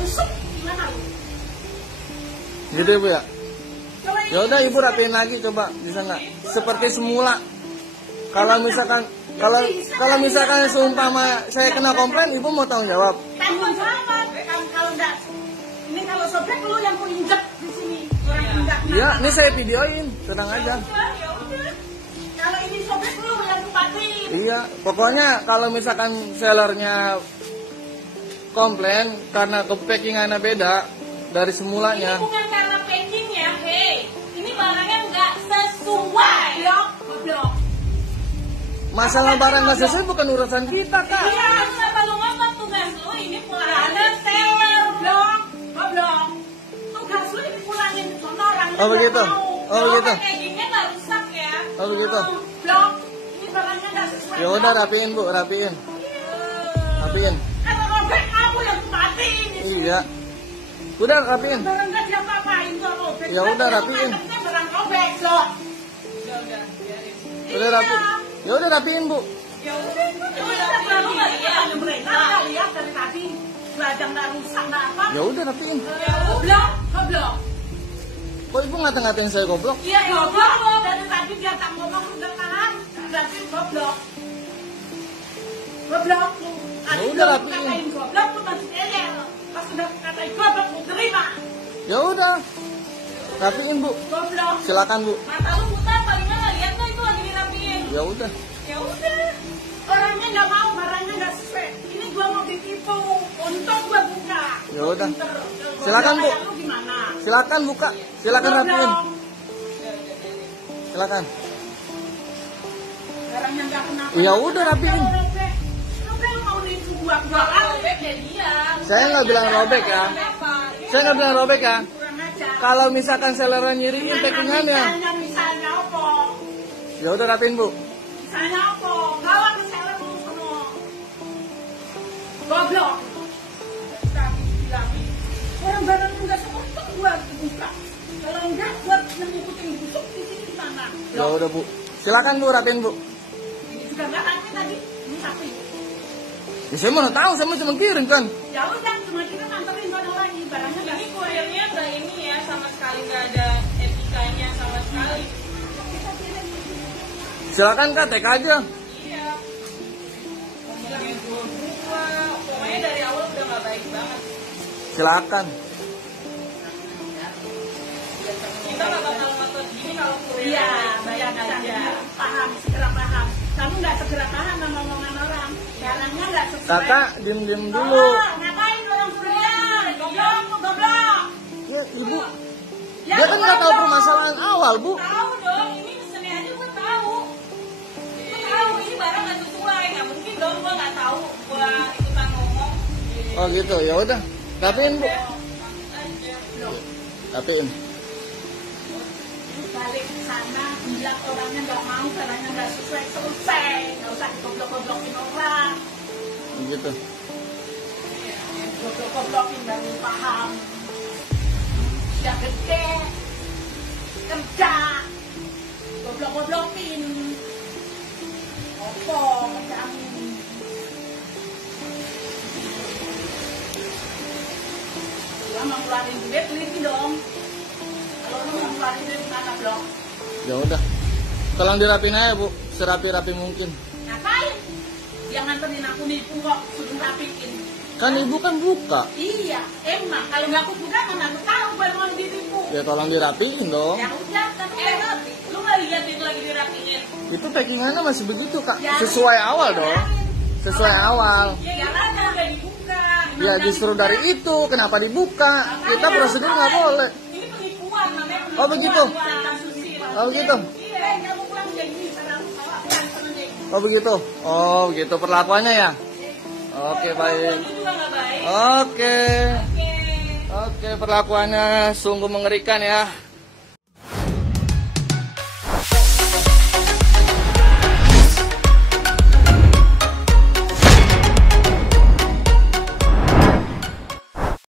usuk gimana lu? Gitu Ibu ya? Ya udah Ibu rapiin lagi coba, bisa nggak? Seperti semula. Kalau misalkan seumpama saya kena komplain, Ibu mau tanggung jawab? Tanggung jawab. Kalau enggak, ini kalau sobek lu yang ku injek di sini. Orang enggak. Iya, ini saya videoin, tenang aja. Ya udah. Kalau ini sobek lu yang ku patiin. Iya, pokoknya kalau misalkan sellernya komplain karena packingannya beda dari semulanya. Ini bukan karena packingnya, hei. Ini barangnya nggak sesuai. Goblok. Masalah barang nggak sesuai bukan urusan kita, Kak. Iya, kenapa lu ngomong tugas lu ini pulangin seller, goblok. Tugas lu ini pulangin sono orang. Oh begitu. Oh begitu. Packingnya nggak rusak ya. Oh begitu. Blok. Ini barangnya nggak sesuai. Ya udah rapiin Bu, rapiin. Rapiin. Kalau robek kamu yang matiin. Iya. Udah rapiin. Barang nggak diapa-apain kok robek. Ya udah rapiin. Barang robek loh. Udah rapiin. Ya udah rapiin Bu. Ya udah, kalau nggak lihat mereka nggak lihat dari tadi ladang nggak rusak nggak apa. Ya udah rapiin. Goblok. Kok Ibu ngata-ngatain saya goblok? Iya goblok loh, dari tadi dia tak ngomong udah tahan, berarti goblok. Goblok tuh. Ya udah rapiin. Katain goblok tuh masih ngeyel. Pas udah katain goblok lu terima. Ya udah. Rapiin Bu. Goblok. Silakan Bu. Mata lu buta paling nggak lihat tuh itu lagi dirapiin. Ya udah. Ya udah. Orangnya nggak mau, barangnya nggak sesuai. Ini gua mau ditipu, untung gua buka. Ya udah. Pinter. Silakan, Bu. Lu gimana? Silakan buka. Silakan rapiin. Silakan. Barangnya nggak kena. Ya udah rapiin. Lu kan mau nipu gua robek ya dia. Saya nggak bilang robek ya. Saya nggak bilang robek ya. Kurang aja. Kalau misalkan sellernya nyiriin packingannya. Misalnya apa? Ya udah rapiin Bu. Misalnya apa? Bawa ke seller lu semua. Goblok. Orang barangnya nggak seperti gua buka. Kalau enggak, gua ngikutin busuk di sini di mana? Ya udah Bu. Silakan Bu rapiin Bu. Ini juga nggak rapi tadi. Ini rapi. Ya saya mana tahu, saya cuma kirim kan. Ya udah, cuma kita nganterin mana lagi barangnya nggak. Ini kurirnya nggak ini ya, sama sekali nggak ada etikanya sama sekali. Silakan Kak, tek aja. Iya. Ngomongnya dua, pokoknya dari awal udah nggak baik banget. Silakan. Kita nggak bakal ngotot gini kalau kurirnya Iya, baik bayangkan aja. aja. Paham, segera paham. Kamu nggak segera paham sama omongan orang. Barangnya nggak sesuai. Kakak, diem dulu. Oh, ngapain orang kuliah? Goblok. Ya Ibu. Ya, Dia kan nggak tahu goblok. permasalahan awal Bu. Tahu dong, ini mesennya aja gue tahu. Gue tahu ini barang nggak sesuai, nggak mungkin dong gue nggak tahu. Gue ikutan ngomong. Oh gitu, ya udah. Rapiin Bu. Aja. Rapiin. Balik ke sana, bilang orangnya nggak mau, barangnya nggak sesuai, selesai. Nggak usah digoblok-goblokin orang. Gitu. Goblok-goblokin baru paham. Sudah gede, kerja, goblok-goblokin. Opo, kamu. Gua mau keluarin duit, teliti dong. Kalau lu mau keluarin duit mana blok? Ya udah. Tolong dirapiin aja Bu, serapi-rapi mungkin. Ngapain? Yang nganterin aku nipu kok, suruh rapiin. Kan Ibu kan buka. Iya, emang kalau nggak aku buka mana aku tahu kalau mau ditipu. Ya tolong dirapiin dong. Ya udah, kan udah rapi. Lu nggak lihat itu lagi dirapiin? Itu packingannya masih begitu Kak. Ya, Sesuai awal dong. Sesuai awal. Ya Jalannya udah dibuka. Ya justru dari itu kenapa dibuka? Kita prosedur nggak boleh. Ini penipuan namanya. Oh begitu. Penipuan. Oh begitu. Iya, kamu pulang kayak gini, sekarang bawa pulang sama dia. Oh begitu. Oh begitu perlakuannya ya. Oke baik. Itu juga nggak baik. Oke. Oke. Oke perlakuannya sungguh mengerikan ya.